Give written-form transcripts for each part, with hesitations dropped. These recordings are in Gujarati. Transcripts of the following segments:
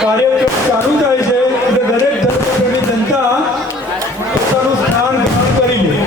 કાર્યક્રમ ચાલુ થાય છે એટલે દરેક ધર્મની જનતા પોતાનું સ્થાન ગ્રહણ કરી લે.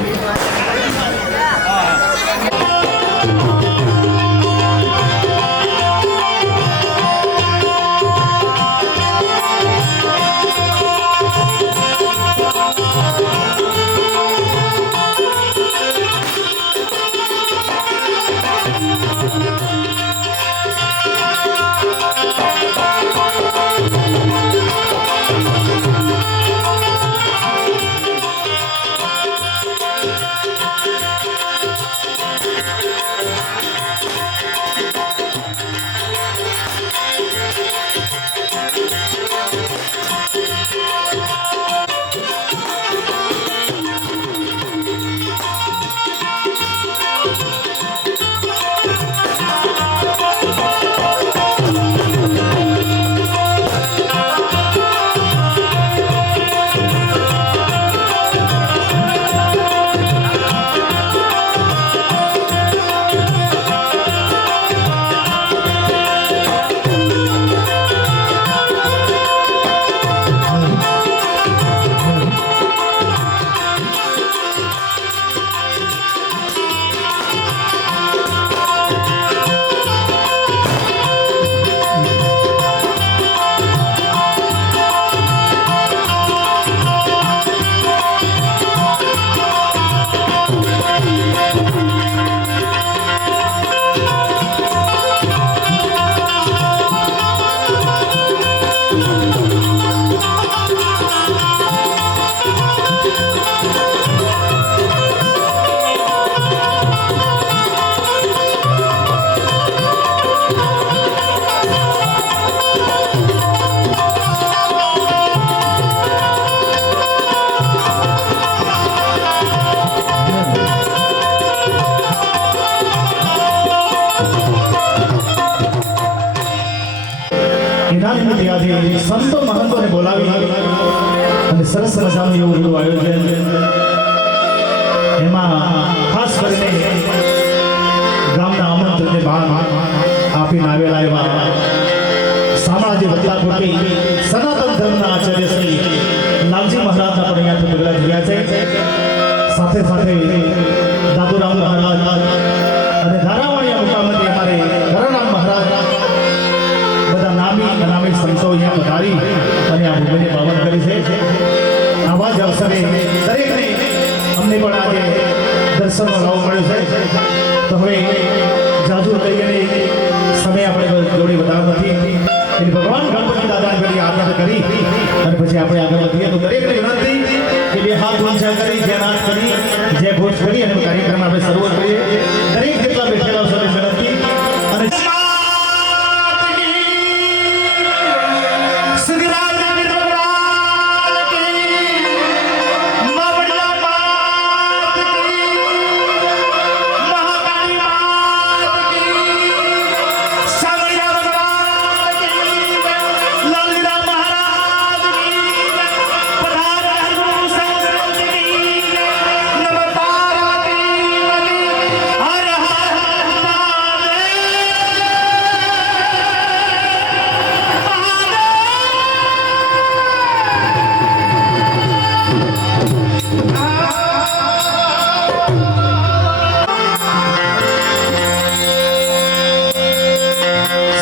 સંતો મહંતોને બોલાવી અને સરસ મજાનું એવું બધું આયોજન. એમાં ખાસ કરીને ગામના આમંત્રણને ભાગ આપીને આવેલા એવા શામળાજી વત્તાકોટી સનાતન ધર્મના આચાર્ય શ્રી લાલજી મહારાજના પણ અહીંયાથી બગડા થયા છે. સાથે સાથે દાદુરામ મહારાજ અને ધારાવાળિયા મુકામથી અમારે ઘરનામ મહારાજ બધા નામી સંતો અહીંયા પધારી અને આ ભૂમિને પાવન કરી છે. આવા જ અવસરે દરેકને અમને પણ આજે દર્શનનો લાભ મળ્યો છે. તો હવે જાજુ લઈને સમય આપણે જોડે વધારવો નથી એટલે ભગવાન ગણપતિ દાદાને ઘડી આરાધના કરી અને પછી આપણે આગળ વધીએ. તો દરેકને વિનંતી કે બે હાથ ઊંચા કરી જય નાથ કરી જય ઘોષ કરી અને કાર્યક્રમ આપણે શરૂઆત કરીએ. દરેક જેટલા બેઠેલા સૌને વિનંતી અને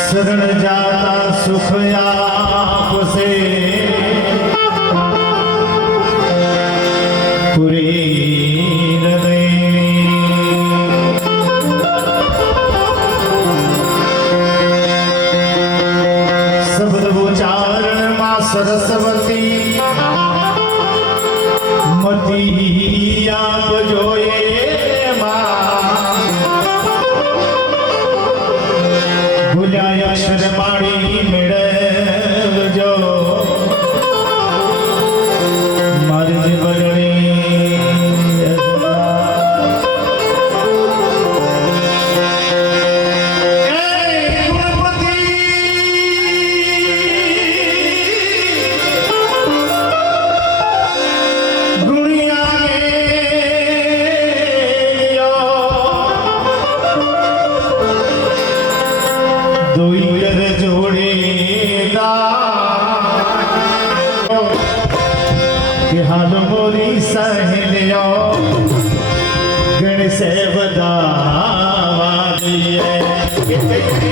शरण जाता सुख आपसे पूरे हृदय शब्द उच्चारण मां सरस्वती मती आप जोए अक्षर पाणी मेळवजो मारे जीवने जोड़े दा ગણેશ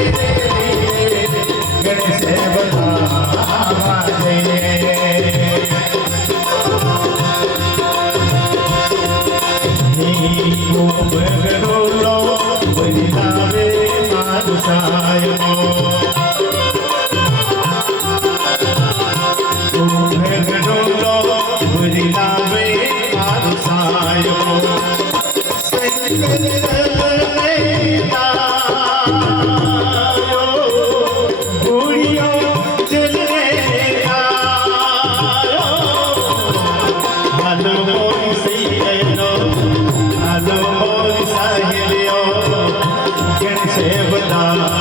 બધા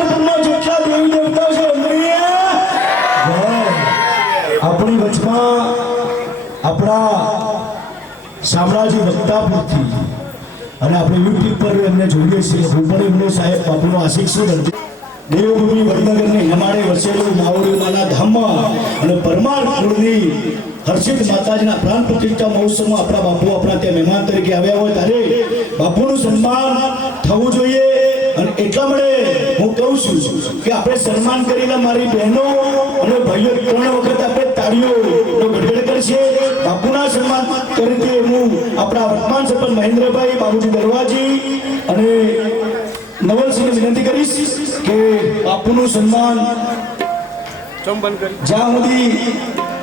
કરતારપુરમાં જેટલા દેવી દેવતા છે એમની આપણી વચમાં આપણા શામળાજી વક્તાપુરથી અને આપણે યુટ્યુબ પર એમને જોઈએ છીએ. હું પણ એમને સાહેબ બાપુનો આશીષ છું. દેવભૂમિ વડનગરની હિમાળે વસેલું માવડીમાના ધામમાં અને પરમાર કુળની હર્ષિત માતાજીના પ્રાણ પ્રતિષ્ઠા મહોત્સવમાં આપણા બાપુ આપણા ત્યાં મહેમાન તરીકે આવ્યા હોય ત્યારે બાપુનું સન્માન થવું જોઈએ. અને એટલા માટે હું કહું છું કે આપણે સન્માન કરેલા મારી બહેનો અને ભાઈઓ 3 વખત આપણે તાળીઓનો ગડગડ કરશે. બાપુના સન્માન તરીકે હું આપણા વર્તમાન સરપંચ મહેન્દ્રભાઈ બાબુજી દરવાજી અને નવલસિંહને વિનંતી કરીશ કે બાપુનું સન્માન જ્યાં સુધી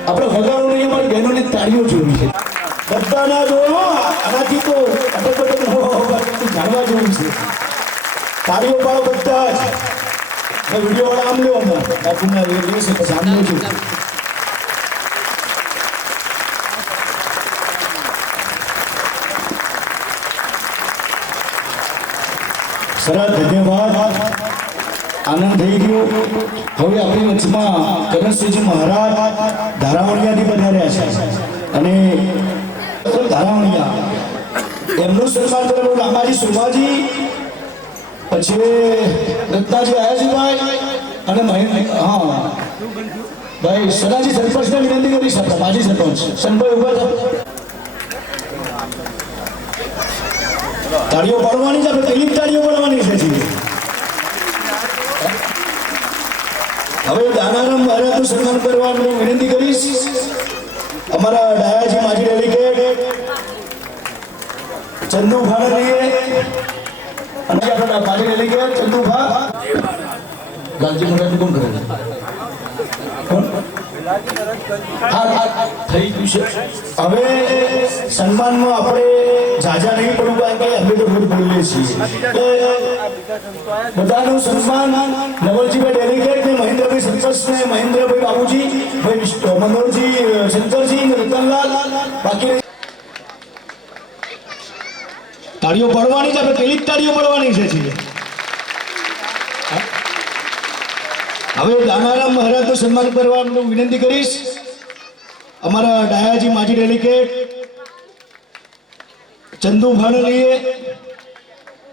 આપણે વગાડવું નહીં, અમારી બહેનોની તાળીઓ જોવી છે. બધાના જો આનાથી તો અટક જાણવા જેવું છે. તાળીઓ પાડો બધા જ. વિડીયો વાળા આમ લો હમણાં બાપુના લેશે પછી આમ લેજો. સરસ, ધન્યવાદ. આનંદ થઈ ગયો. હવે આપણી વચમાં કરણસિંહજી મહારાજ ધારાવણિયાથી પધાર્યા છે અને ધારાવણિયા એમનું સન્માન કરેલું રામાજી સુભાજી, પછી દત્તાજી આયાજીભાઈ અને હા ભાઈ સદાજી સરપંચને વિનંતી કરીશ. આપણા માજી સરપંચ સનભાઈ ઉભા થાવ. તાળીઓ પાડવાની છે. આપણે પહેલી તાળીઓ પાડવાની છે. હવે દાનારામ મહારાજનું સન્માન કરવાનું વિનંતી કરીશ. અમારા ડાયાજી માજી ડેલિગેટ ચંદુ ભાણરીએ અને આપણા માજી ડેલિગેટ ચંદુ ભા લાલજી મહારાજ કોણ કરે છે? કોણ? થઈ ગયું છે. હવે સન્માનમાં આપણે જાજા નહીં પડવું કારણ કે અમે તો રોજ બોલીએ છીએ. બધાનું સન્માન નવલજીભાઈ ડેલિગેટ ને મહેન્દ્રભાઈ સરપંચ ને મહેન્દ્રભાઈ બાબુજી ભાઈ મનોહરજી શંકરજી ને રતનલાલ બાકી તાળીઓ પડવાની છે. આપણે પેલી જ તાળીઓ પડવાની છે. હવે દાનારામ મહારાજનું સન્માન કરવાનું વિનંતી કરીશ. અમારા ડાયાજી માજી ડેલિગેટ ચંદુ ભાણલીએ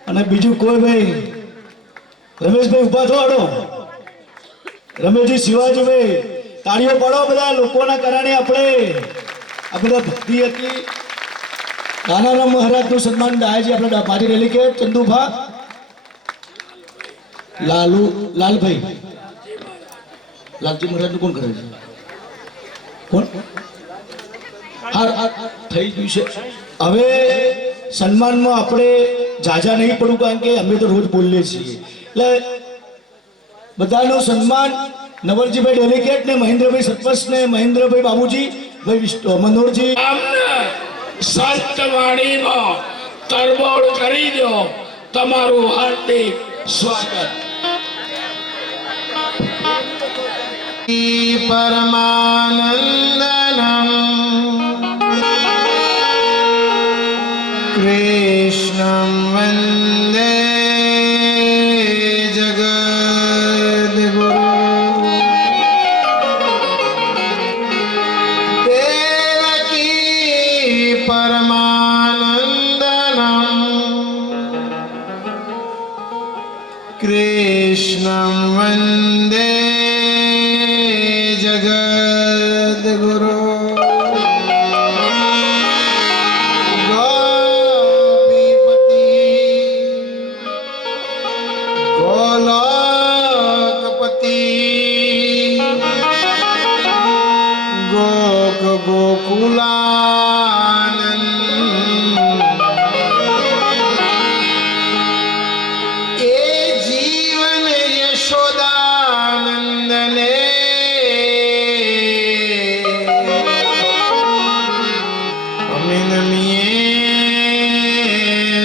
અને બીજું કોઈ ભાઈ રમેશભાઈ ઉભા થો આડો. રમેશજી શિવાજીભાઈ તાળીઓ પાડો. બધા લોકોના કારણે આપણે આ બધા ભક્તિ હતી. દાનારામ મહારાજનું સન્માન ડાયાજી આપણા માજી ડેલિગેટ ચંદુભા લાલભાઈ લાલજી મહારાજનું કોણ કરે છે? કોણ? હા થઈ ગયું છે. હવે સન્માનમાં આપણે જાજા નહીં પડવું કારણ કે અમે તો રોજ બોલીએ છીએ. એટલે બધાનું સન્માન નવલજીભાઈ ડેલિગેટ ને મહેન્દ્રભાઈ સરપંચ ને મહેન્દ્રભાઈ બાબુજી ભાઈ મનોહરજી સંતવાણીમાં તરબોળ કરી દો. તમારું હાર્દિક સ્વાગત. પરમાનંદનમ કૃષ્ણં વંદે જગદ્ગુરુ દેવકી પરમાનંદનમ કૃષ્ણં વંદે જગદ્ગુરુ ગોપીપતિ ગોલોકપતિ ગોક ગોકુલાનંદ એ જીવન યશોદાનંદને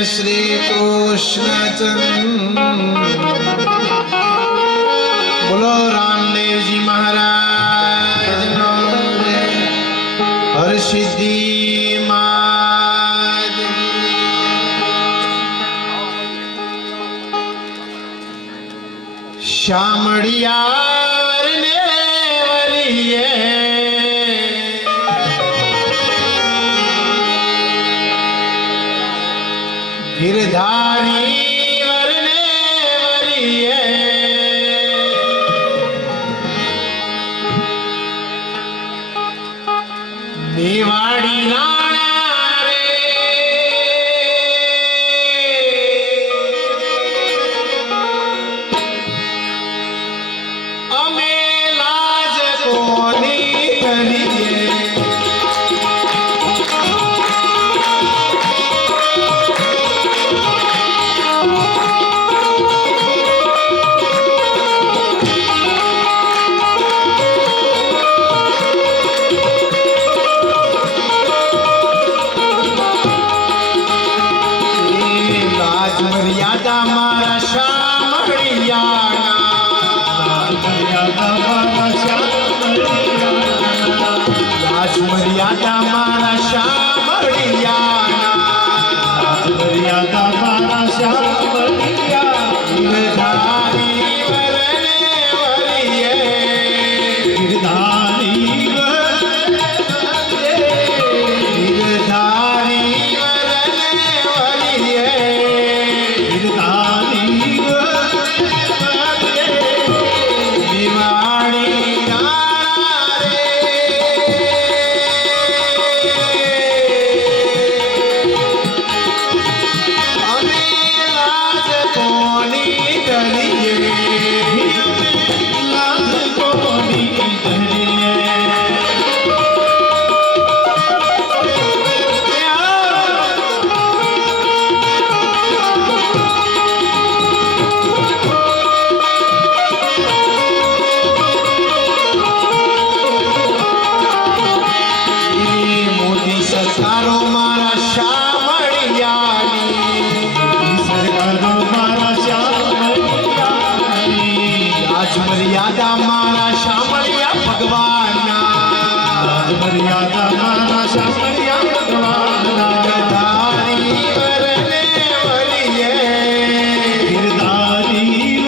શ્રી કૃષ્ણ બોલો રામદેવજી મહારાજ હરસિદ્ધિ શામળિયા વરને વરીએ ગિરધારી વરને વરીએ મેવાડી રાણા રે અમે લાજ કોની કરીએ મર્યાદા મારા શામળિયાના રાજ મર્યાદા મારા શામળિયાના ગિરધારી વરને વરીએ ગિરધારી સરકારો મારા શામળિયાની રાજ મર્યાદા મારા શામળિયા ભગવાનના ગિરધારી વરને વરીએ ગિરધારી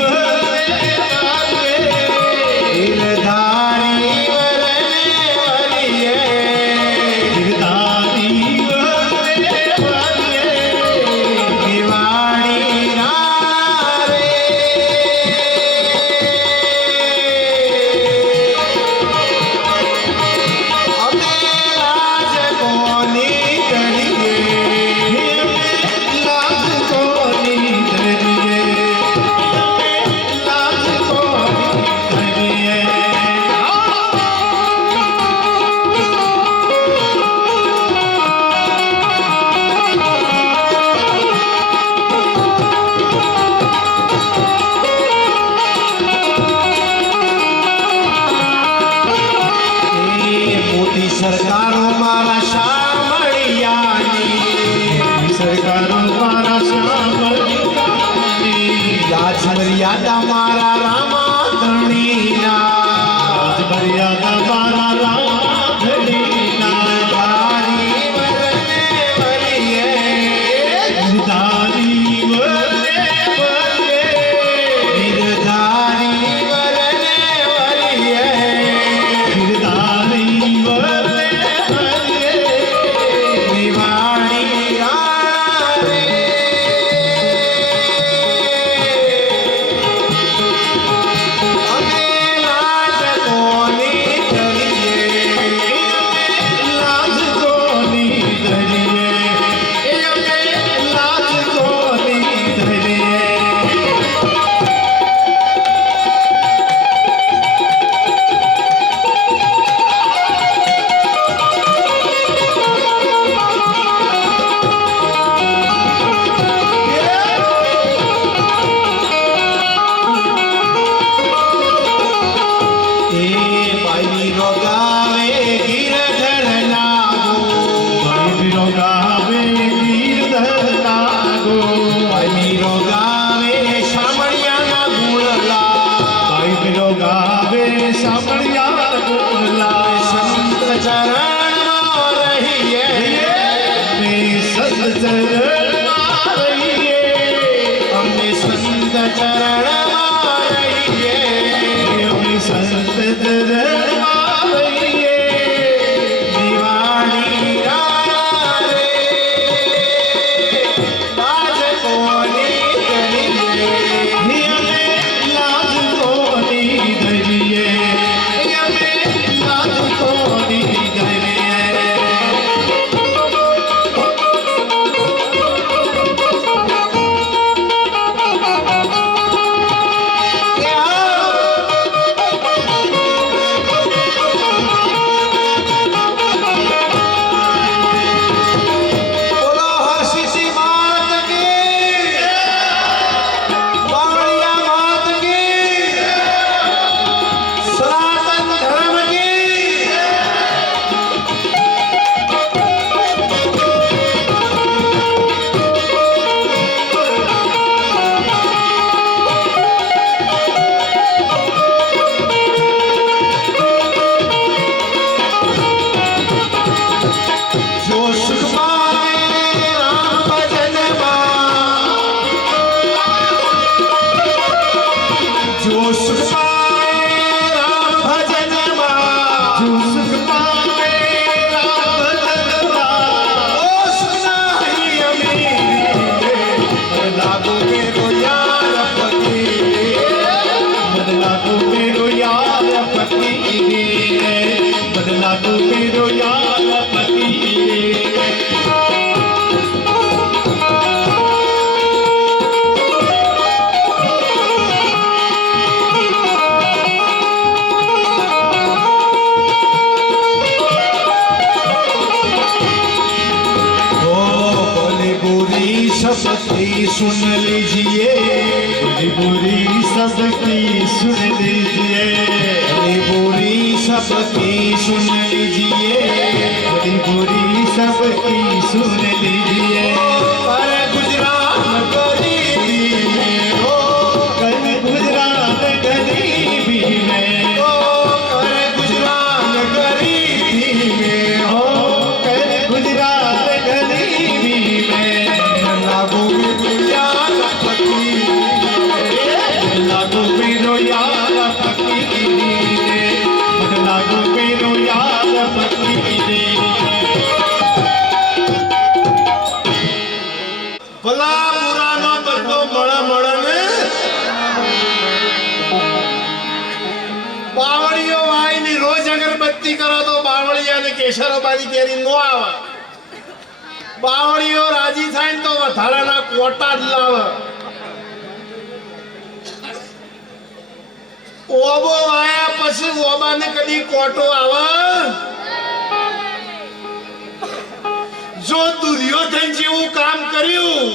સરકારો મારા શામળિયાની રાજ મર્યાદા મારા રામાધણીના ગિરધારી વરને વરીએ ગિરધારી વરને વરીએ ચરણમાં રહીએ जो सुख पावे राम धनवान ओ सुनाई अमीरी मन लागो मेरो यार फकीर मन लागो मेरो यार फकीर मन लागो मेरो यार फकीर सबकी सुन लीजिए बुरी सबकी सुन लीजिए बुरी सबकी सुन लीजिए बुरी सबकी सुन लीजिए पर गुजरात गरीबी में हो कर गुजरात गरीबी में ओ कर गुजरात गरीबी में हो कर गुजरात गरीबी में लागो मेरो यार फकीर लागो मेरो यार फकीर मन लागो मेरो यार फकीर ભલા પુરાનો બધો મળે ને બાવળીઓ વાયની રોજ અગરબત્તી કરો તો બાવળિયા ને કેસરોબાની કેરી નો આવે બાવળીઓ રાજી થાય ને તો વધારાના કોટા જ લાવે ઓબો વાયા પછી ઓબાને કદી કોટો આવે જો દુર્યોધન જેવું કામ કર્યું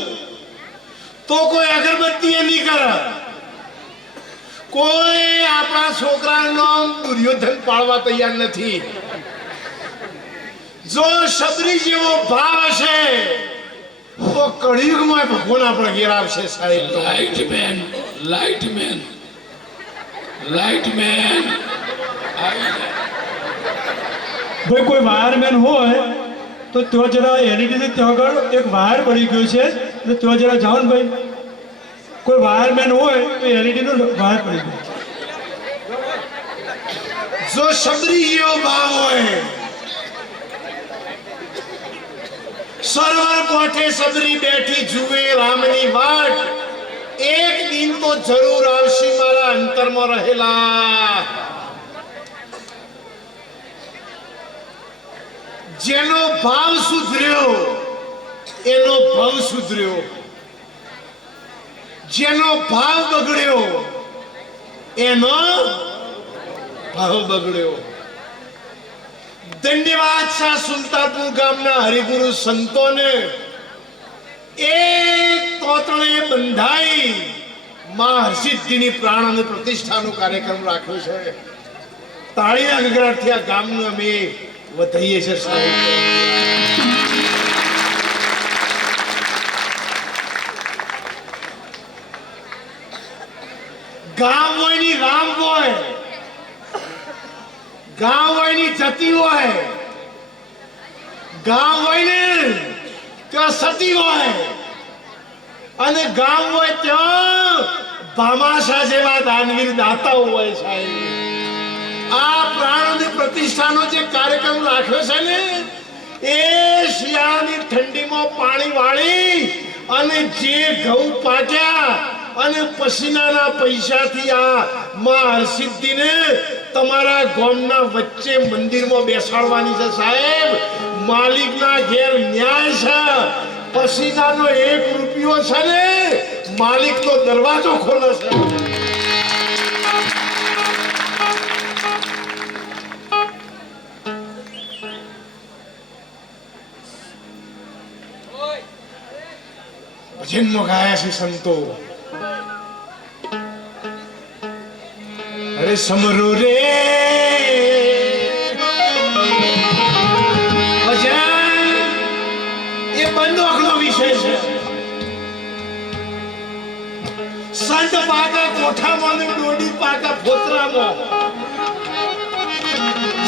તો કોઈ અગરબત્તી નહીં કરે કોઈ આપણા છોકરાનો દુર્યોધન પાળવા તૈયાર નથી જો શબરી જેવો ભાવ હશે તો કળિયુગમાં ભગવાન આપણા ઘેર આવશે સાહેબ light man light man light man ભાઈ કોઈ વાયરમેન હોય તો ત્યાં જરા એલઈડી થી ત્યાં આગળ એક વાયર પડી ગયો છે એટલે ત્યાં જરા જાઓ ને ભાઈ કોઈ વાયરમેન હોય તો એલઈડી નો વાયર પડી ગયો જો શબરી જેવો ભાવ હોય સરોવર કોઠે સબરી બેઠી જુએ રામની વાટ એક દિન તો જરૂર આવશે મારા અંતરમાં રહેલા જેનો ભાવ સુધર્યો એનો ભાવ સુધર્યો જેનો ભાવ બગડ્યો એનો ભાવ બગડ્યો ધન્યવાદ શાહ સુલતાનપુર ગામના હરિગુરુ સંતોને એક તોતણે બંધાઈ માં હરસિદ્ધિની પ્રાણ અને પ્રતિષ્ઠાનો કાર્યક્રમ રાખ્યો છે તાળીના ગગડાટથી આ ગામનું અમે વધાઈએ છે સાહેબ ગામ હોય ની રામ હોય ગામ હોય ની જતી હોય ગામ હોય ને કે સતી હોય અને ગામ હોય ત્યાં ભામાશા જેવા દાનવીર દાતાઓ હોય સાહેબ આ પ્રાણ અને પ્રતિષ્ઠાનો જે કાર્યક્રમ રાખ્યો છે ને એ શિયાળાની ઠંડીમાં પાણી વાળી અને જે ઘઉં પાક્યા અને પસીનાના પૈસાથી આ માં હરસિદ્ધિને તમારા ગામના વચ્ચે મંદિરમાં બેસાડવાની છે સાહેબ માલિકના ઘેર ન્યાય છે પસીનાનો 1 રૂપિયો છે ને માલિકનો દરવાજો ખોલે છે ભજનમાં ગાયા છે સંતો અરે સમરો રે ભજન એ બંધોખનો વિષય છે સંત પાકા કોઠામાં ને ડોડી પાકા ફોતરામાં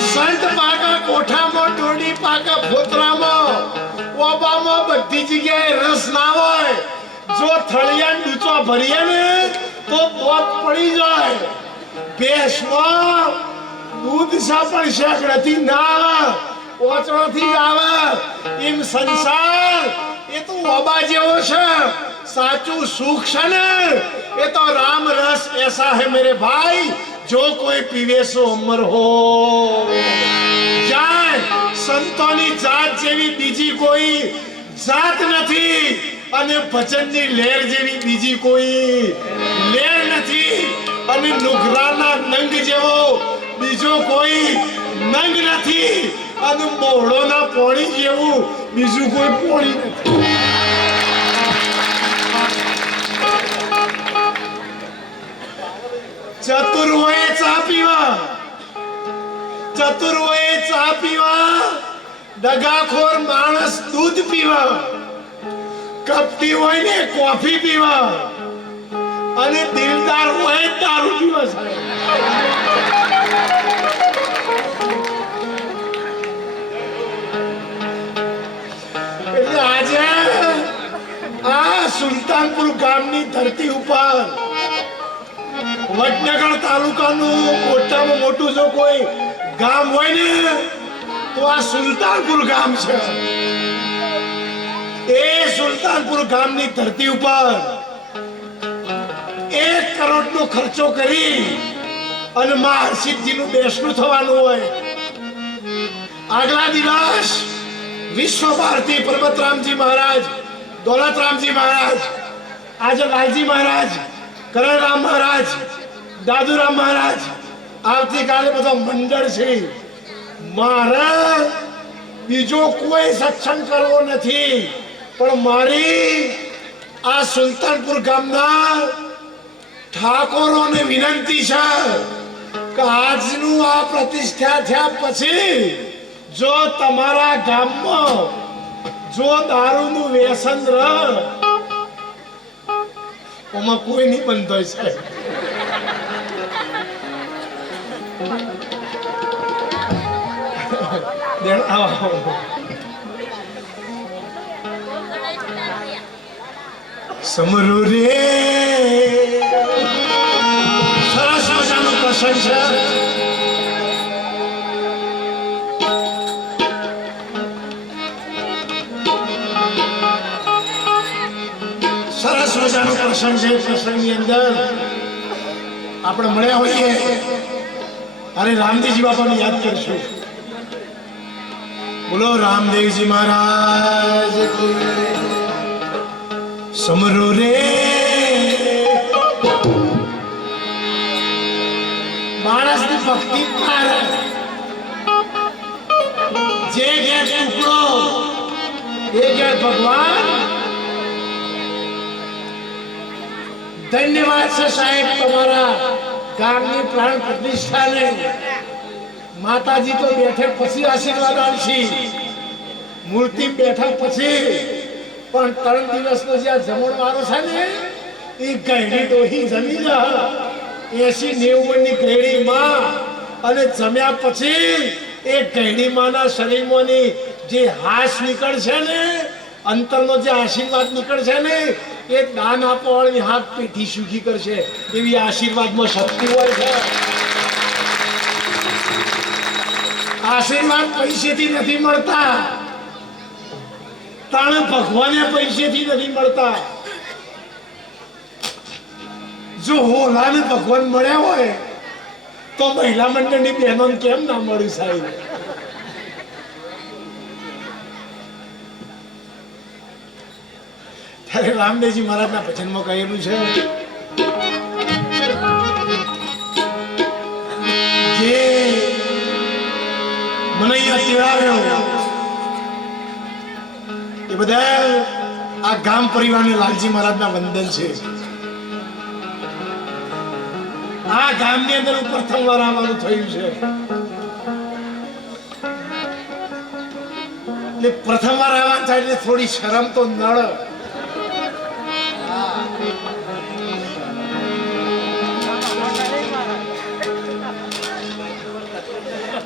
સંત પાકા કોઠામાં ડોડી પાકા ફોતરામાં ઓબામાં બધી જગ્યાએ રસ ના હોય જો થળિયા ડૂચો ભરીએ ને તો પોત પડી જાય ભેંસમાં દૂધ સા પણ શેકડાથી ના આવે ઓચળાથી જ આવે એમ સંસાર એ તો ઓબા જેવો છે સાચું સુખ છે ને એ તો રામ રસ ऐसा है मेरे भाई जो कोई पीवे सो अमर हो जान संतोनी जात જેવી બીજી કોઈ જાત નથી અને ભજનની લહેર જેવી બીજી કોઈ લહેર નથી અને નુગરાના નંગ જેવો બીજો કોઈ નંગ નથી અને મોહળોના પોણી જેવું બીજું કોઈ પોણી નથી ચતુર હોય ચા પીવા ચતુર હોય ચા પીવા દગાખોર માણસ દૂધ પીવા કપટી હોય ને કોફી પીવા અને દિલદાર હોય દારૂ પીવા એટલે આજે આ સુલતાનપુર ગામની ધરતી ઉપર વડનગર તાલુકાનું મોટામાં મોટું જો કોઈ ગામ હોય ને તો આ સુલતાનપુર ગામ છે એ સુલતાનપુર ગામની ધરતી ઉપર 1 કરોડનો ખર્ચો કરી અને માં હર્ષિતજીનું બેસણું થવાનું હોય આગલા દિવસ વિશ્વ ભારતી પરબતરામજી મહારાજ દોલતરામજી મહારાજ આજે લાલજી મહારાજ કરણરામ મહારાજ દાદુરામ મહારાજ આવતીકાલે બધો મંડળ છે મારે બીજો કોઈ સત્સંગ કરવો નથી પણ મારી આ સુલતાનપુર ગામના ઠાકોરોને વિનંતી છે કે આજનું આ પ્રતિષ્ઠા થયા પછી જો તમારા ગામમાં જો દારૂનું વ્યસન રહે ઓમાં કોઈ નહીં બંધ હોય સાહેબ સમરો રે સરસ મજાનો પ્રસંગ છે સરસ મજાનો પ્રસંગ છે પ્રસંગની અંદર આપણે મળ્યા હોઈએ અરે રામદેવજી બાપાને યાદ કરશું બોલો રામદેવજી મહારાજ સમરો રે માણસની ભક્તિ પાર જે ઘેર ટુકડો એ ઘેર ભગવાન ધન્યવાદ છે સાહેબ તમારા ગામની પ્રાણ પ્રતિષ્ઠાને માતાજી તો બેઠે પછી આશીર્વાદ આપશે મૂર્તિ બેઠા પછી પણ 3 દિવસનો જે જમણવારો છે ને એ ગયડી ડોહી જમી જાય 80-90 ની ગયડી માં અને જમ્યા પછી એ ગયડી માના શરીરમાંની જે હાશ નીકળશે ને અંતરનો જે આશીર્વાદ નીકળશે ને એ દાન આપવાવાળી હાથ પેઢી સુખી કરશે એવી આશીર્વાદમાં શક્તિ હોય છે આશીર્વાદ પૈસેથી નથી મળતા તાણે ભગવાને પૈસેથી નથી મળતા જો હોલાને ભગવાન મળ્યા હોય તો મહિલા મંડળની બહેનોને કેમ ના મળ્યું સાહેબ ત્યારે રામદેવજી મહારાજના ભજનમાં કહેલું છે જે મને અહીંયા તેડાવ્યો એ બધા આ ગામ પરિવારને લાલજી મહારાજના વંદન છે આ ગામની અંદર પ્રથમ વાર આવવાનું થયું છે એટલે પ્રથમ વાર આવવાનું થાય એટલે થોડી શરમ તો નળ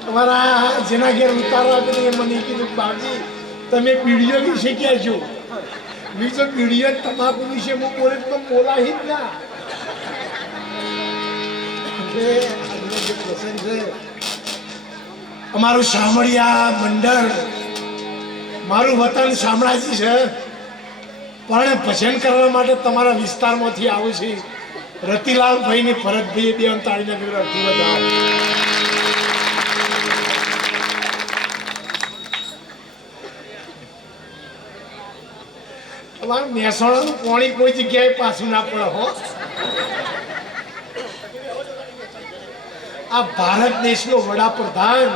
તમારા જેના ઘેર ઉતારવા મને કીધું બાપજી તમે પીડીઓ વિશે ક્યાં છો બીજો પીડીઓ તમાકુ વિશે હું બોલે તો બોલાही જ ના જે પ્રસંગ છે અમારું શામળિયા મંડળ, મારું વતન શામળાજી છે, પણ ભજન કરવા માટે તમારા વિસ્તારમાંથી આવું છે. રતિલાલભાઈ ની ભરતભાઈ બે તાળીના અર્થી વધાવો. અમારું મહેસાણાનું પાણી કોઈ જગ્યાએ પાછું ના પડે હો. આ ભારત દેશનો વડાપ્રધાન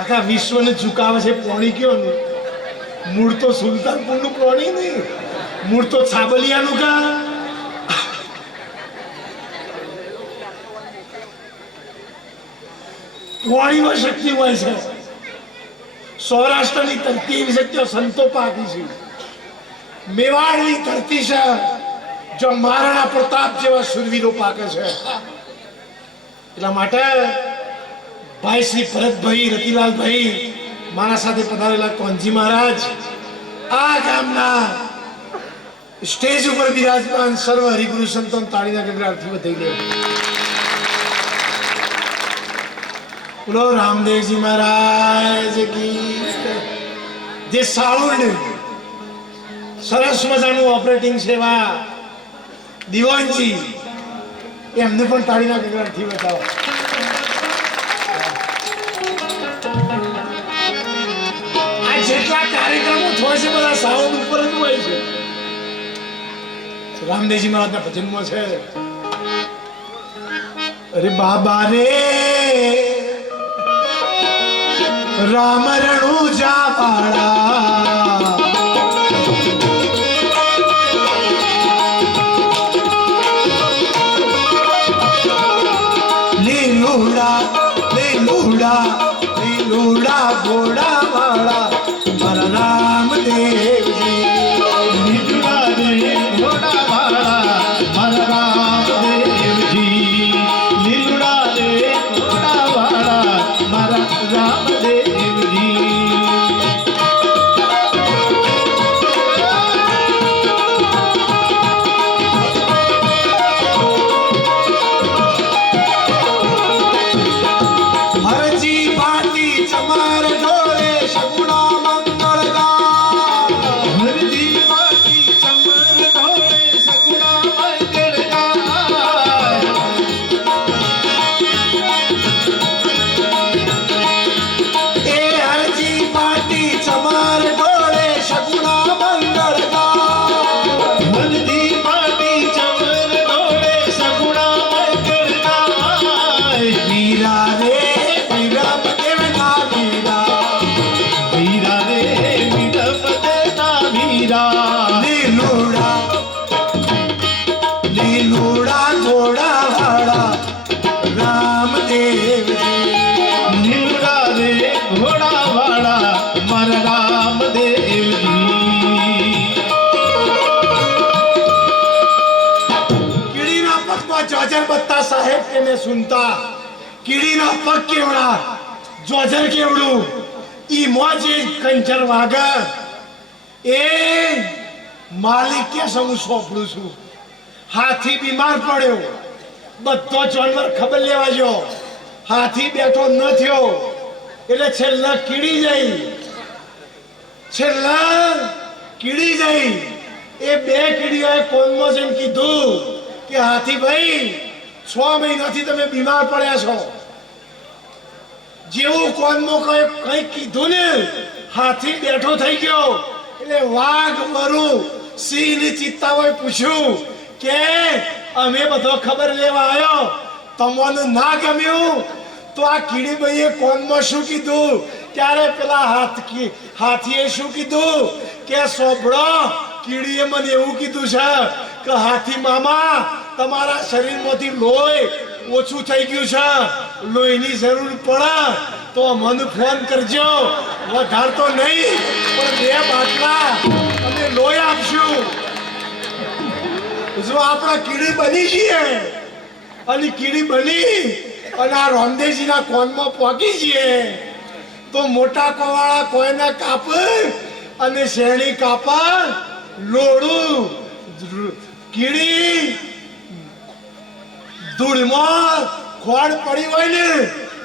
આખા વિશ્વને ઝુકાવે છે. પાણી કયો ને મૂળ તો સુલતાનપુરનું પાણી નહીં, મૂળ તો છાબલિયાનું કા. પાણીમાં શક્તિ હોય છે. સૌરાષ્ટ્રની ધરતી એવી શક્તિઓ સંતો પાકી છે. મેવાડની ધરતી છે જો મહારાણા પ્રતાપ જેવા શુરવીરો પાકે છે. એટલા માટે ભાઈ શ્રી ભરતભાઈ, રતિલાલભાઈ, મારા સાથે પધારેલા કોનજી મહારાજ, આ ગામના સ્ટેજ ઉપર બિરાજમાન સર્વ હરિગુરુ સંતો તાળીના ગગડાથી વધાઈ લે. બોલો રામદેવજી મહારાજ કી. જે સાઉન્ડ સરસ મજાનું ઓપરેટિંગ સેવા દિવાનજી, એમને પણ તાળીના ગગડાથી બતાવો. આ જેટલા કાર્યક્રમો થાય છે બધા સાઉન્ડ ઉપર જ હોય છે. રામદેવજી મહારાજના ભજનમાં છે, અરે બાબા રે રામ રણુજા પાડા, લીલુડા લીલુડા લીલુડા ઘોડા વાળા મારા રામદેવજી. લીલુડા રે ઘોડા વાળા મારા રામદેવજી, લીલુડા રે ઘોડા વાળા મારા રામદેવજી. હરજી પાટી ચમાર ઢોળે સગુણા મંગળ ગાય. હરજી પાટી ચમર ઢોળે સગુણા મંગળ ગાય. એ હરજી પાટી ચમાર ઢોળે સગુણા મંગળ ગાય. હરજી પાટી ચમર ઢોળે સગુણા મંગળ ગાય. વીરા રે વીરા દેવના વીરા, વીરા રે વિડપ દેતા વીરા. લીલુડા લીલુડા ઘોડા વાળા રામદેવજી. લીલુડા રે ઘોડા વાળા મારા રામદેવજી. કીડીના પગમાં જોજર બત્તા સાહેબ કે મેં સુનતા. કીડીના પગ કેવડા, જોજર કેવડું, ઈ મોજે કંચર વાગર. એ માલિક કે હું સોંપડું છું. હાથી બીમાર પડ્યો, બધો જાનવર ખબર લેવા ગયો, હાથી બેઠો ન થયો, એટલે છેલ્લા કીડી જઈ. એ બે કીડીઓએ કોનમાં જઈને કીધું કે હાથી ભાઈ 6 મહિનાથી તમે બીમાર પડ્યા છો. જેવું કોનમાં કઈ કીધું ને હાથી બેઠો થઈ ગયો. એટલે વાઘ વરુ સિંહ ની ચિત્તાઓએ પૂછ્યું કે અમે બધો ખબર લેવા આવ્યો, તમને ના ગમ્યું તો આ કીડીભાઈએ કોનમાં શું કીધું? ત્યારે પેલા હાથીએ શું કીધું કે સોંભળો, કીડીએ મને એવું કીધું છે કે હાથી મામા તમારા શરીરમાંથી લોહી ઓછું થઈ ગયું છે, લોહીની જરૂર પડે તો મને ફોન કરજો, વધારે તો નહીં પણ 2 બાટલા અમે લોહી આપશું. જો આપણા કીડી બની છીએ અને કીડી બની અને આ રામદેવજીના કોનમાં પહોંચી છીએ તો મોટા કોવાળા કોઈને કાપ અને શેરણી કાપા લોડું કીડી ધૂળમાં ખોડ પડી હોય ને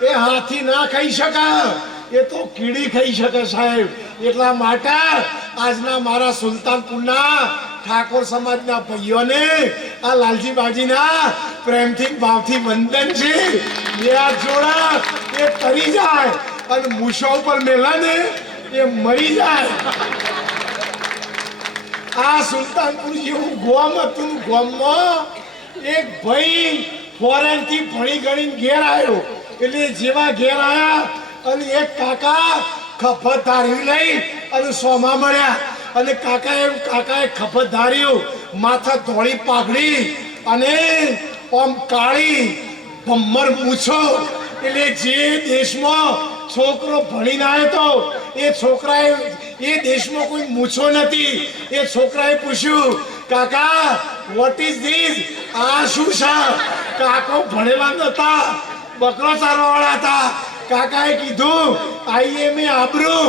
એ હાથી ના ખાઈ શકે, એ તો કીડી ખાઈ શકે સાહેબ. એટલા માટે આજના મારા સુલતાનપુરના ઠાકોર સમાજના ભાઈઓને આ લાલજી બાજીના પ્રેમથી ભાવથી વંદન છે. બે હાથ જોડા એ તરી જાય અને મૂછો ઉપર મેલા ને એ મરી જાય. આ સુલતાનપુર જેવું ગોમ હતું. ગોમમાં એક ભાઈ ફોરેન થી ભણી ગણીને ઘેર આવ્યો. એટલે જેવા ઘેર આવ્યા અને એક કાકા ખફત ધાર્યું લઈ અને સોમાં મળ્યા. અને કાકાએ ખફત ધાર્યું, માથા ધોળી પાઘડી અને આમ કાળી ભમ્મર મૂછો. એટલે જે દેશમાં છોકરો ભણીને આવ્યો તો એ છોકરાએ એ દેશમાં કોઈ મૂછો નથી. એ છોકરાએ પૂછ્યું, કાકા વોટ ઇઝ ધીસ? આ શું છે? કાકો ભણેલા નતા, બકરો ચારવાવાળા હતા. કાકાએ કીધું, આઈ એમ એ આબરૂ.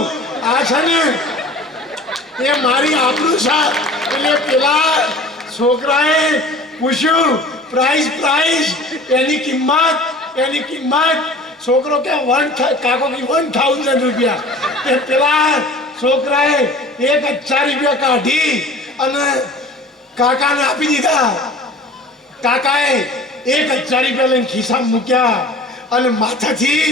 આ છે ને એ મારી આબરૂ છે. એટલે પેલા છોકરાએ પૂછ્યું, પ્રાઇસ એની કિંમત. છોકરો કે કાકો કે 1000 રૂપિયા. તે પેલા છોકરાએ 1000 રૂપિયા કાઢી અને કાકાને આપી દીધા. કાકાએ 1000 રૂપિયા લઈને ખિસ્સામાં મૂક્યા અને માથાથી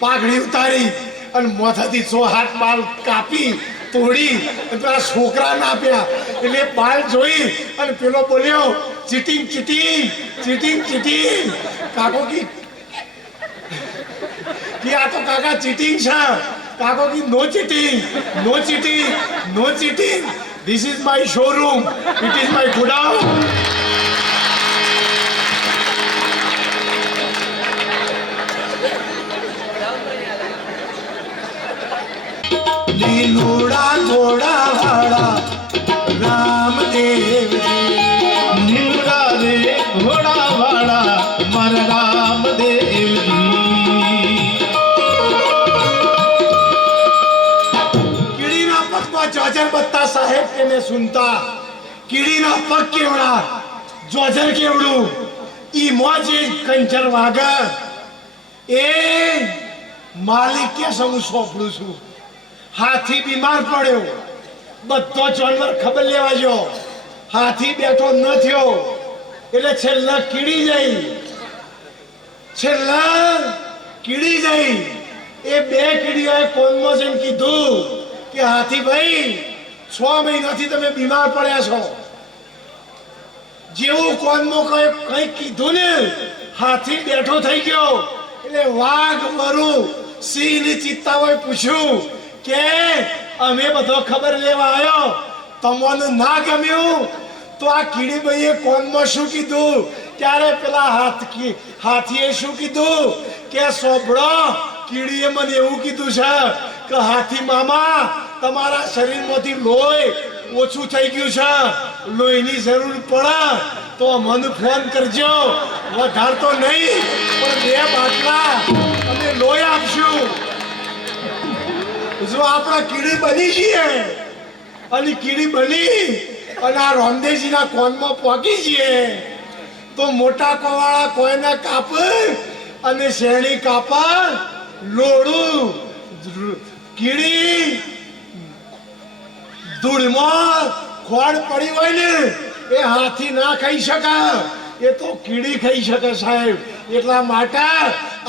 પાઘડી ઉતારી અને માથાથી 6-7 બાલ કાપી તોડી પેલા છોકરાને આપ્યા. એટલે બાલ જોઈ અને પેલો બોલ્યો, ચીટિંગ. કાકો કે આ તો કાકા ચીટિંગ છે. કાકો કી નો cheating. This is my showroom. It is my godown. લીલુડા ઘોડા વાળા રામદેવ, નીલડા રે ઘોડા વાળા મારા રામદેવજી. કીડીના પગમાં જોજર બત્તા સાહેબ કે મેં સુનતા. કીડીના પગ કેવડા, જોજર કેવડું. ઈ મોજે કંચર વાગર એ માલિક કે હું સોંપડું છું. હાથી બીમાર પડ્યો, બધો જાનવર ખબર લેવા ગયો. હાથી બેઠો ન થયો એટલે છેલ્લા કીડી જઈ. એ બે કીડીઓએ કોનમાં જઈને કીધું કે હાથી ભાઈ 6 મહિનાથી તમે બીમાર પડ્યા છો. જેવું કોનમાં કઈ કીધું ને હાથી બેઠો થઈ ગયો. એટલે વાઘ વરુ સિંહ ની ચિત્તાઓએ પૂછ્યું કે અમે બધો ખબર લેવા આવ્યો, તમને ના ગમ્યું તો આ કીડી ભાઈએ કોનમાં શું કીધું? ત્યારે પેલા હાથીએ શું કીધું કે સોંભળો, કીડીએ મને એવું કીધું છે કે હાથી મામા તમારા શરીરમાંથી લોહી ઓછું થઈ ગયું છે, લોહીની જરૂર પડે તો મને ફોન કરજો. વધારે તો નહીં પણ 2 બાટલા અમે લોહી આપશું. જો આપણા કીડી બની છીએ અને કીડી બની અને આ રોંદેજીના કોનમાં પહોંચી છીએ તો મોટા કોવાળા કોઈને કાપ અને શેરણી કાપા લોડું. કીડી ધૂળમાં ખોડ પડી હોય ને એ હાથી ના ખાઈ શકે, એ તો કીડી ખાઈ શકે સાહેબ. એટલા માટે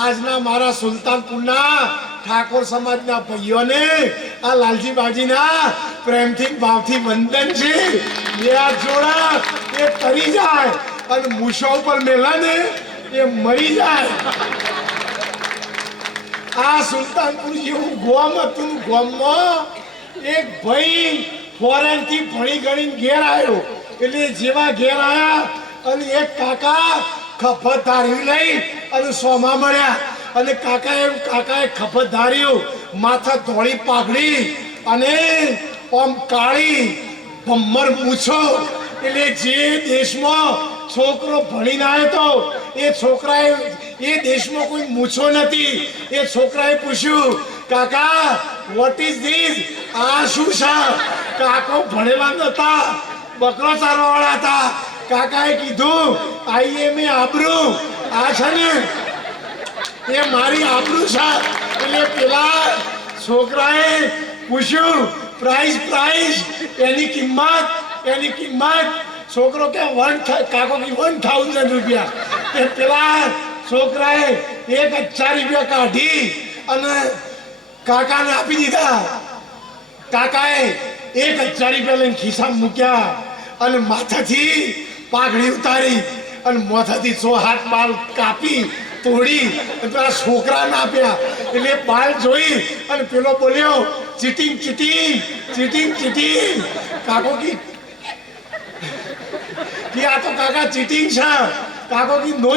આજના મારા સુલતાનપુરના ઠાકોર સમાજના ભાઈઓને આ લાલજી બાજીના પ્રેમથી ભાવથી વંદન છે. બે હાથ જોડા એ તરી જાય અને મૂછો ઉપર મેલા ને એ મરી જાય. આ સુલતાનપુર જેવું ગોમ હતું. ગોમમાં એક ભાઈ ફોરેન થી ભણી ગણીને ઘેર આવ્યો. એટલે જેવા ઘેર આવ્યા અને એક કાકા ખફત ધાર્યું લઈ અને સોમાં મળ્યા. અને કાકાએ ખફત ધાર્યું, માથા ધોળી પાઘડી અને આમ કાળી ભમ્મર મૂછો. એટલે જે દેશમાં છોકરો ભણીને આવ્યો તો એ છોકરાએ એ દેશમાં કોઈ મૂછો નથી. એ છોકરાએ પૂછ્યું, કાકા વોટ ઇઝ ધીસ? આ શું છે? કાકો ભણેલા નતા, બકરો ચારવાવાળા હતા. કાકાએ કીધું, આઈ એમ એ આબરૂ. આ છે ને એ મારી આબરૂ છે. એટલે પેલા છોકરાએ પૂછ્યું પ્રાઇસ એની કિંમત છોકરો કે કાકો કે 1000 રૂપિયા. તે પેલા છોકરાએ 1000 રૂપિયા કાઢી અને કાકાને આપી દીધા. કાકાએ 1000 રૂપિયા લઈને ખિસ્સામાં મૂક્યા અને માથાથી પાઘડી ઉતારી અને માથાથી 6-7 બાલ કાપી તોડી અને પેલા છોકરાને આપ્યા. એટલે બાલ જોઈ અને પેલો બોલ્યો ચીટિંગ. કાકો કી આ તો કાકા ચીટિંગ છે. કાકો કી નો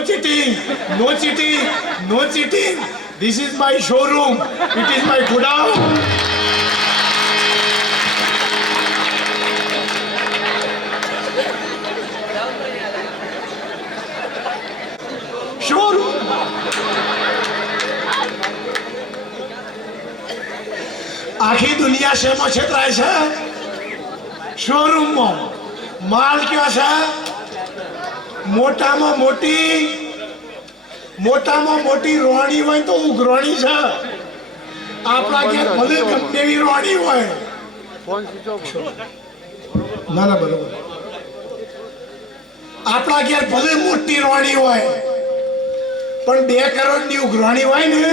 cheating. This is my showroom. It is my godown. Showroom. આખી દુનિયા શેમાં છેતરાય છે? શોરૂમમાં. માલ કયો છે? મોટામાં મોટી રોણી હોય તો ઉઘરોણી છે. આપણા ઘેર ભલે ગમે એવી રોણી હોય. ના બરોબર. આપણા ઘેર ભલે મોટી રોણી હોય પણ 2 કરોડની ઉઘરોણી હોય ને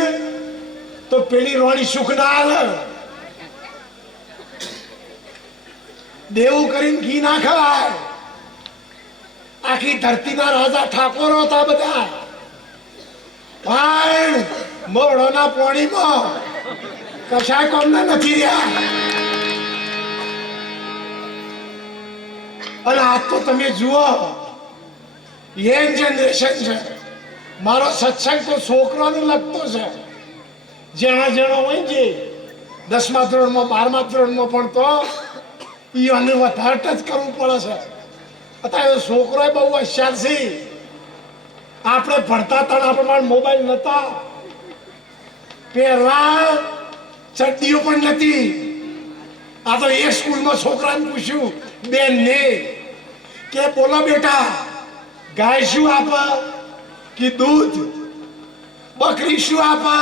તો પેલી રોણી સુખ ના આવે. દેવું કરીને ઘી ના ખવાય. આખી ધરતીના રાજા ઠાકોરો હતા બધા, પણ મોઢોના પાણીમાં કશાય કોમના નથી રહ્યા. અને આજ તો તમે જુઓ યંગ જનરેશન છે. મારો સત્સંગ તો છોકરાને લગતો છે. જેણા હોય છે 10મા ધોરણમાં 12મા ધોરણમાં પણ તો એને વધારે ટચ કરવું પડે છે. અત્યારે છોકરો બહુ હોશિયાર છે. આપણે ભણતા હતા આપણે મોબાઈલ નતા, પહેલા ચડ્ડીઓ પણ નથી. આ તો એક સ્કૂલમાં છોકરાને પૂછ્યું બેન ને કે બોલો બેટા ગાય શું આપે? કે દૂધ. બકરી શું આપે?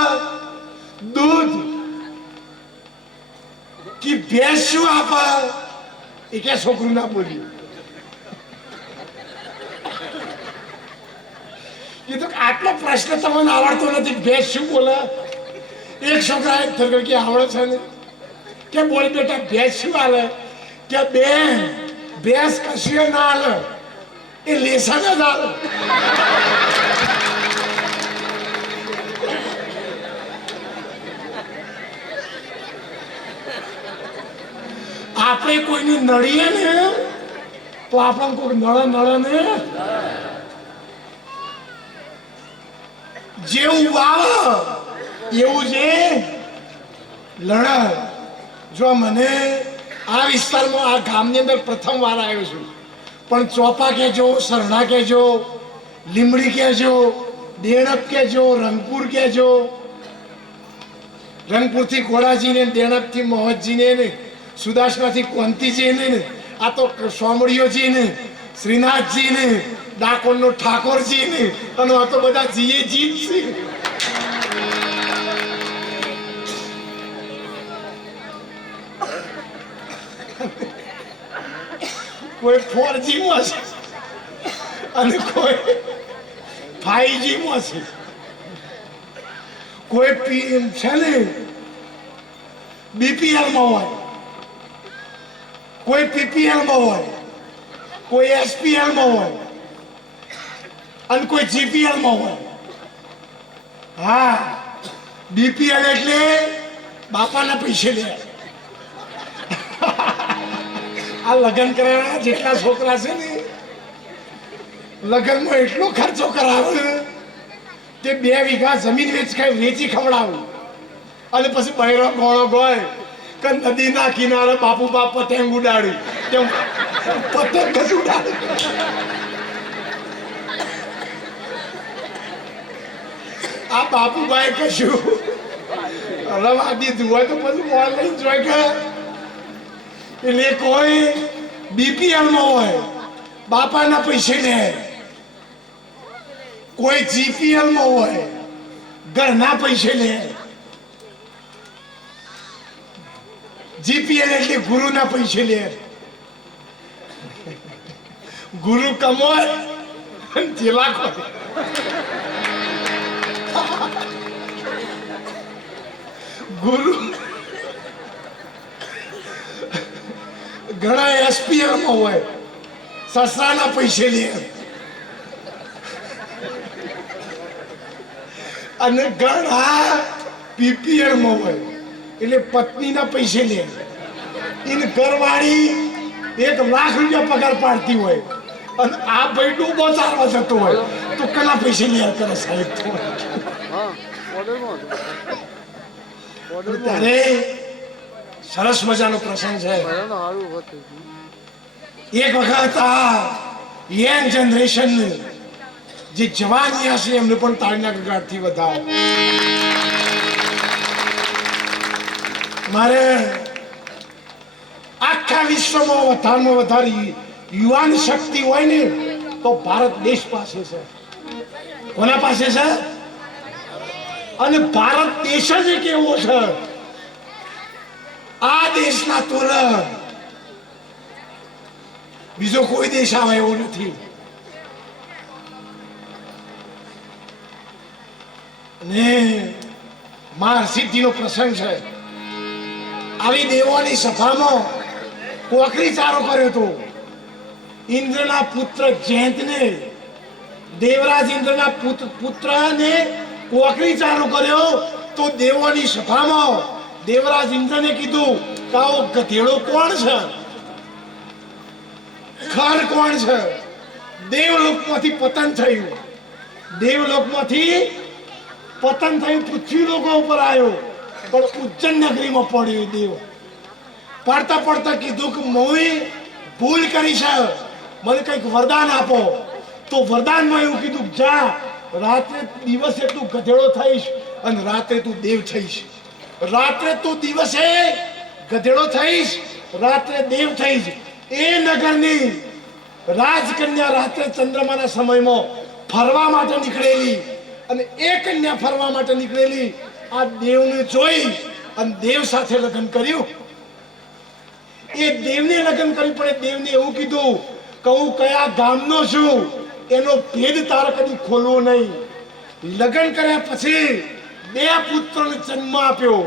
દૂધ. કે ભેંસ શું આપે? એ કે છોકરું ના બોલ્યું. કીધું આટલો પ્રશ્ન તમને આવડતો નથી, ભેંસ શું બોલે? એક છોકરાએ થયું કે આવડે છે ને કે બોલ બેટા ભેંસ શું હાલે? કે બેન ભેંસ કશું ના હાલે, એ લેસન જ હાલે. આપણે કોઈને નડીએ ને તો આપણને કોઈ નળે ને. જેવું વાવ એવું જે લડે. જો મને આ વિસ્તારમાં આ ગામની અંદર પ્રથમ વાર આવ્યો છું, પણ ચોપા કહેજો, સરણા કહેજો, લીમડી કહેજો, દેણપ કહેજો, રંગપુર કહેજો. રંગપુરથી ઘોડાજીને, દેણપથી મોહતજીને ને, સુદાસમાંથી કોંતીજીને ને, આ તો સોમડીઓજીને, શ્રીનાથજીને, ડાકોરનો ઠાકોરજીને, અને આ તો બધા જીએ જીત છે. કોઈ 4G માં છે અને કોઈ 5G માં છે. કોઈ છે ને BPL માં હોય, કોઈ PPL માં હોય, કોઈ SPL માં હોય અને કોઈ GPL માં હોય. હા, BPL એટલે બાપાના પૈસે લે. આ લગ્ન કરાવવાના જેટલા છોકરા છે ને લગ્નમાં એટલો ખર્ચો કરાવે તે 2 વીઘા જમીન વેચી ખવડાવું અને પછી બહેરો ગોળો ગોય કે નદીના કિનારે બાપુ બાપ પતંગ ઉડાડી તેમ પતંગ જ ઉડાડે. આ બાપુભાઈ કશું રવા દીધું હોય તો પછી ઓનલાઈન જોઈ કે એટલે કોઈ BPL માં હોય બાપાના પૈસે લે, કોઈ GPL માં હોય ઘરના પૈસે લે. જીપીએલ એટલે ગુરુના પૈસે લે. ગુરુ કમાય અને ચેલા ખોરે. ગુરુ ઘણા એસપીએલ માં હોય, સસરાના પૈસે લે. અને ઘણા પીપીએલ માં હોય એટલે પત્નીના પૈસે લે. એને ઘરવાળી 1 લાખ રૂપિયા પગાર પાડતી હોય અને આ ભાઈ ડૂબો ચાલવા જતો હોય તો કના પૈસે લે કરે સાહેબ? ત્યારે સરસ મજાનો પ્રસંગ છે. એક વખત આ યંગ જનરેશન જે જવાની હશે એમને પણ તાળીના ગગડાટથી વધાવો. મારે આખા વિશ્વમાં વધારેમાં વધારે યુવાન શક્તિ હોય ને તો ભારત દેશ પાસે છે. કોના પાસે છે? અને ભારત દેશ જ એક એવો છે, આ દેશના તોરણ બીજો કોઈ દેશ આવે એવો નથી. ને મહાસિદ્ધિનો પ્રસંગ છે. આવી દેવોની સભામાં કોકરી ચારો કર્યો હતો. ઇન્દ્રના પુત્ર જયંતને, દેવરાજ ઇન્દ્રના પુત્રને કોકરી ચારો કર્યો તો દેવોની સભામાં દેવરાજ ઇન્દ્રને કીધું કે આવો ગધેડો કોણ છે, ખર કોણ છે? દેવલોકમાંથી પતન થયું. દેવલોકમાંથી પતન થયું, પૃથ્વી લોકો ઉપર આવ્યો, પણ ઉજ્જૈન નગરીમાં પડ્યો. દેવ પડતા પડતા કીધું કે મોએ ભૂલ કરી છે, મને કંઈક વરદાન આપો. તો વરદાનમાં એવું કીધું, જા રાત્રે દિવસે તું ગધેડો થઈશ અને રાત્રે તું દેવ થઈશ. રાત્રે તું દિવસે ગધેડો થઈશ, રાત્રે દેવ થઈશ. એ નગરની રાજકન્યા રાત્રે ચંદ્રમાના સમયમાં ફરવા માટે નીકળેલી અને એ કન્યા ફરવા માટે નીકળેલી આ દેવને જોઈ અને દેવ સાથે લગ્ન કર્યું. એ દેવને લગ્ન કર્યું, પણ એ દેવને એવું કીધું કે હું કયા ગામનો છું એનો ભેદ તારે કદી ખોલવો નહીં. લગ્ન કર્યા પછી 2 પુત્રોને જન્મ આપ્યો.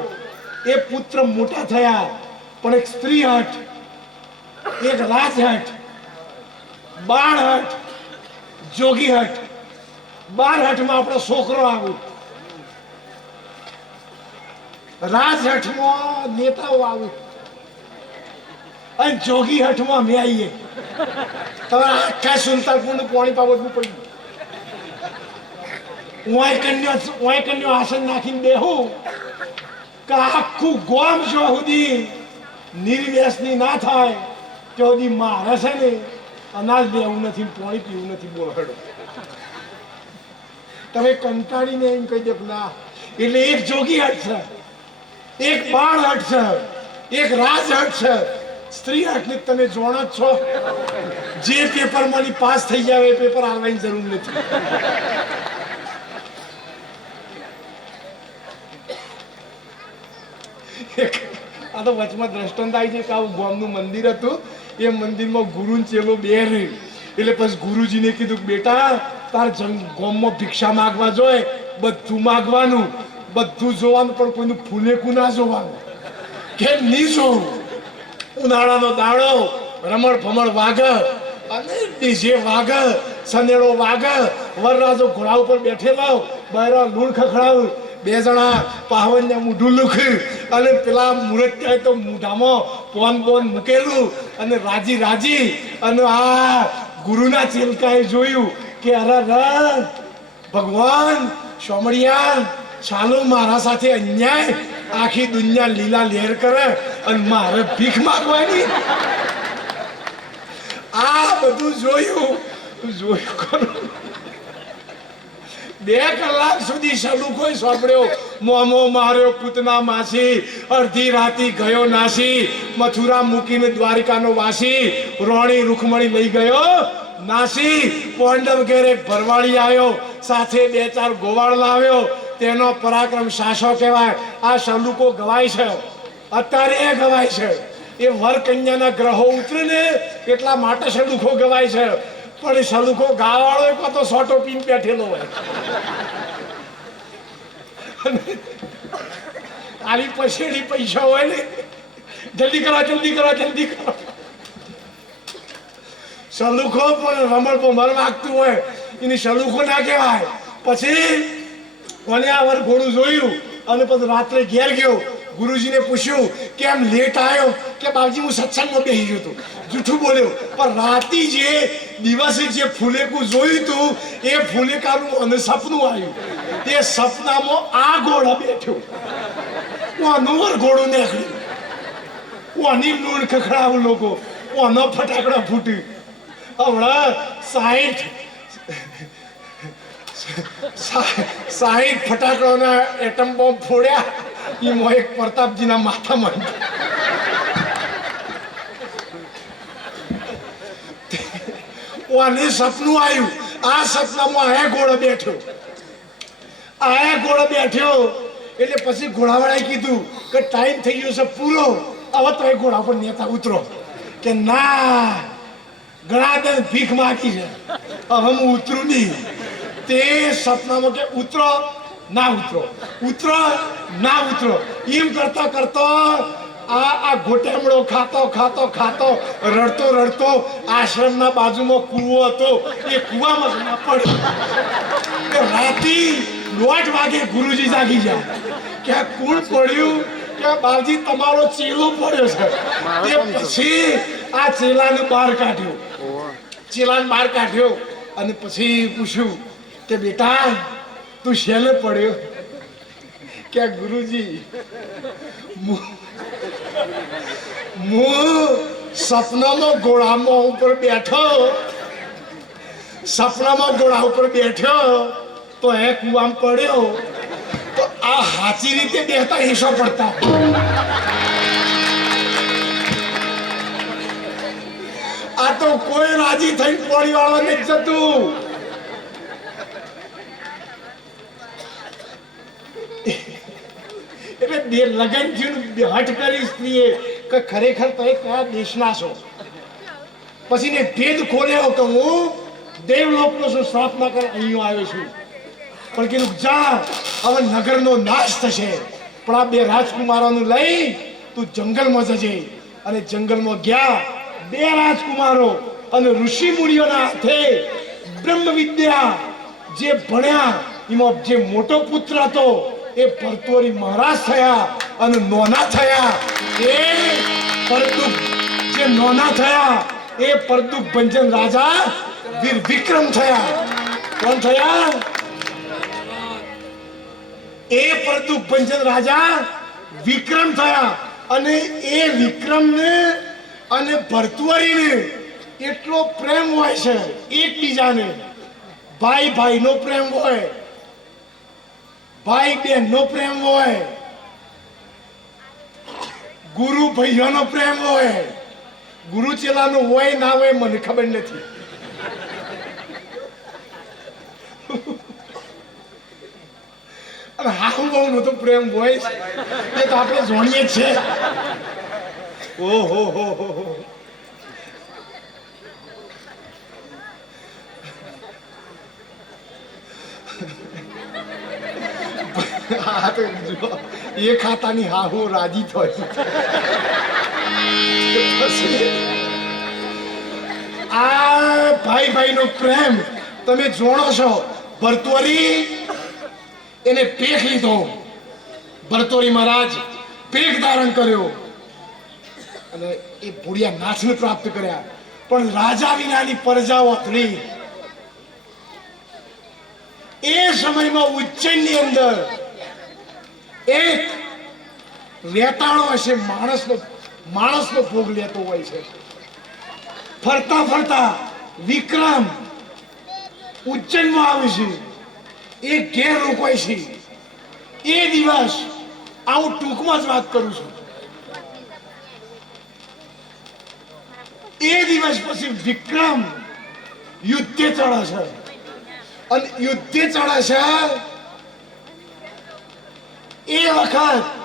એ પુત્ર મોટા થયા, પણ એક સ્ત્રી હઠ, એક રાજ હઠ, બાળ હઠ, જોગી હઠ. 12 હઠમાં આપણો છોકરો આવ્યો, રાજ હઠમાં નેતાઓ આવ્યો અને જોગી હઠમાં મેં આવીએ. તમે આખા સુલતાનપુરનું પાણી પાવડવું પડ્યું. વાય કન્યો આસન નાખીને બેહું કે આખું ગોમ જો સુધી નિર્વ્યસની ના થાય તો સુધી મારે છે ને અનાજ દેવું નથી, પાણી પીવું નથી. બોલડો તમે કંટાળીને એમ કહી દો ના. એટલે એક જોગી હટ છે, એક બાળ હટ છે, એક રાજ હટ છે. સ્ત્રી હટને તમે જોણો જ છો. જે પેપરમાંની પાસ થઈ જાય એ પેપર આવવાની જરૂર નથી. આ તો વચમાં દ્રષ્ટાંત આવી છે કે આવું ગામનું મંદિર હતું, એ મંદિરમાં ગુરુ ને ચેલો બે રહે. એટલે પછી ગુરુજીને કીધું બેટા તાર ગામમાં ભિક્ષા માગવા જોઈએ, બધું માગવાનું, બધું જોવાનું, પણ કોઈનું ફૂલેકું ના જોવાનું. કેમ નહીં જોવું? ઉનાળાનો દાડો, રમણ ભમણ વાઘ અને ડીજે વાઘ, સનેડો વાઘ, વરરાજો ઘોડા ઉપર બેઠેલો, બહેરા લૂણ ખખડાવ, 2 જણા પાવનને મૂઢું લુખ્યું અને પેલા મુરત થાય તો મૂઢામાં પોન મૂકેલું અને રાજી રાજી. અને આ ગુરુના ચેલકાએ જોયું કે અરે ભગવાન સોમડિયા ચાલો મારા સાથે અન્યાય, આખી દુનિયા લીલા લહેર કરે અને મારે ભીખ માંગવાની. આ બધું જોયું ખરું. 2 કલાક સુધી સલુખોય સોંપડ્યો, મોમો માર્યો પૂતના માસી, અડધી રાતી ગયો નાસી, મથુરા મૂકીને દ્વારિકાનો વાસી, રોણી રૂખમણી લઈ ગયો નાસી. પાંડવ ઘેર એક ભરવાડી આવ્યો, સાથે 2-4 ગોવાળ લાવ્યો. તેનો પરાક્રમ સાસો કહેવાય. આ સલુકો ગવાય છે, અત્યારે એ ગવાય છે. એ વર કન્યાના ગ્રહો ઉતરે ને એટલા માટે સલુકો ગવાય છે. પણ એ સલુકો ગાવાળો એક તો સોટો પીન બેઠેલો હોય. આવી પછેડી પૈસા હોય ને, જલ્દી કરો જલ્દી કરો જલ્દી કરો. સલુખો પણ રમણ ભમર વાગતું હોય, એની સલુખો ના કહેવાય. પછી કોને આ વર ઘોડું જોયું અને પછી રાત્રે ઘેર ગયો. ગુરુજીને પૂછ્યું કે આમ લેટ આવ્યો, કે બાપજી હું સત્સંગમાં બેસી ગયો હતો. જૂઠું બોલ્યો. પણ રાતે જે દિવસે જે ફૂલેકું જોયું હતું એ ફૂલેકાનું અને સપનું આવ્યું. તે સપનામાં આ ઘોડા બેઠ્યો. કોનું વર ઘોડું નીકળ્યું, કોની લૂણ ખખડાવું લોકો, કોનો ફટાકડો ફૂટ્યું. હમણાં 60 ફટાકડોના એટમ બોમ્બ ફોડ્યા. એમાં એક પ્રતાપજીના માથામાં. ઓને સપનું આવ્યું. આ સપનામાં આયા ઘોડો બેઠ્યો. આયા ઘોડો બેઠ્યો એટલે પછી ઘોડાવાળાએ કીધું કે ટાઈમ થઈ ગયો છે પૂરો, હવે તો એ ઘોડા પર નેતા ઉતરો. કે ના, ઘણા દન ભીખ માગી છે, હવે હું ઉતરું નહીં. તે સપનામાં કે ઉતરો ના ઉતરો, ઉતરો ના ઉતરો, એમ કરતા કરતા આ ઘોટેમડો ખાતો ખાતો ખાતો રડતો રડતો આશ્રમના બાજુમાં કૂવો હતો, એ કૂવામાં ના પડ્યો. રાતી 1:30 વાગે ગુરુજી જાગી જાય કે કુણ પડ્યું, કે બાપજી તમારો ચેલો પડ્યો છે. તે પછી આ ચેલાને બહાર કાઢ્યો. ચેલાને બહાર કાઢ્યો અને પછી પૂછ્યું કે બેટા તું શેલે પડ્યો? કે ગુરુજી હું સપનામાં ઘોડામાં ઉપર બેઠો, સપનામાં ઘોડા ઉપર બેઠો તો એ કુવામાં પડ્યો. તો આ સાચી રીતે બેહતા હિસ્સો પડતા. આ તો કોઈ રાજી થઈને પોણી વાળવા નથી જતું. એટલે લગન થયું, હઠ કરી સ્ત્રીએ કે ખરેખર તમે કયા દેશના છો. પછી ને ભેદ ખોલ્યો કે હું દેવલોકનો છું, સ્થાપના કર અહીં આવ્યો છું. પણ કીધું જા, હવે નગરનો નાશ થશે, પણ આ 2 રાજકુમારોનું લઈ તું જંગલમાં જજે. અને જંગલમાં ગયા 2 રાજકુમારો અને ઋષિ મુનિઓના હાથે બ્રહ્મ વિદ્યા જે ભણ્યા, એમાં જે મોટો પુત્ર હતો એ ભરતોરી મહારાજ થયા. અને નોના થયા એ પરદુખ, જે નોના થયા એ પરદુખ ભંજન રાજા વીર વિક્રમ થયા. કોણ થયા? એ પરદુખ ભંજન રાજા વિક્રમ થયા. અને એ વિક્રમને અને ભરતુઆરીને એટલો પ્રેમ હોય છે એકબીજાને. ભાઈ ભાઈનો પ્રેમ હોય, ભાઈ બહેનનો પ્રેમ હોય, ગુરુ ભાઈઓનો પ્રેમ હોય. ગુરુ ચેલાનો હોય ના હોય મને ખબર નથી. અને હાહુ બહુ નો તો પ્રેમ હોય એ તો આપણે જાણીએ જ છે. ઓહો હો હો. એ ખાતાની હાહુ રાજી થાય. આ ભાઈ ભાઈનો પ્રેમ તમે જોણો છો. ભરતોરી એને પેખ લીધો. ભરતોરી મહારાજ પેખ ધારણ કર્યો અને એ ભૂડિયા નાથને પ્રાપ્ત કર્યા. પણ રાજા વિનાની પ્રજાઓ હતી. એ સમયમાં ઉજ્જૈનની અંદર એક રેતાળો હશે, માણસનો ભોગ લેતો હોય છે. ફરતા ફરતા વિક્રમ ઉજ્જૈનમાં આવે છે. એ ઘેર રોકાય છે. એ દિવસ હું ટૂંકમાં જ વાત કરું છું. એ દિવસ પછી વિક્રમ યુદ્ધે ચડે છે. અને યુદ્ધે ચડે છે એ વખત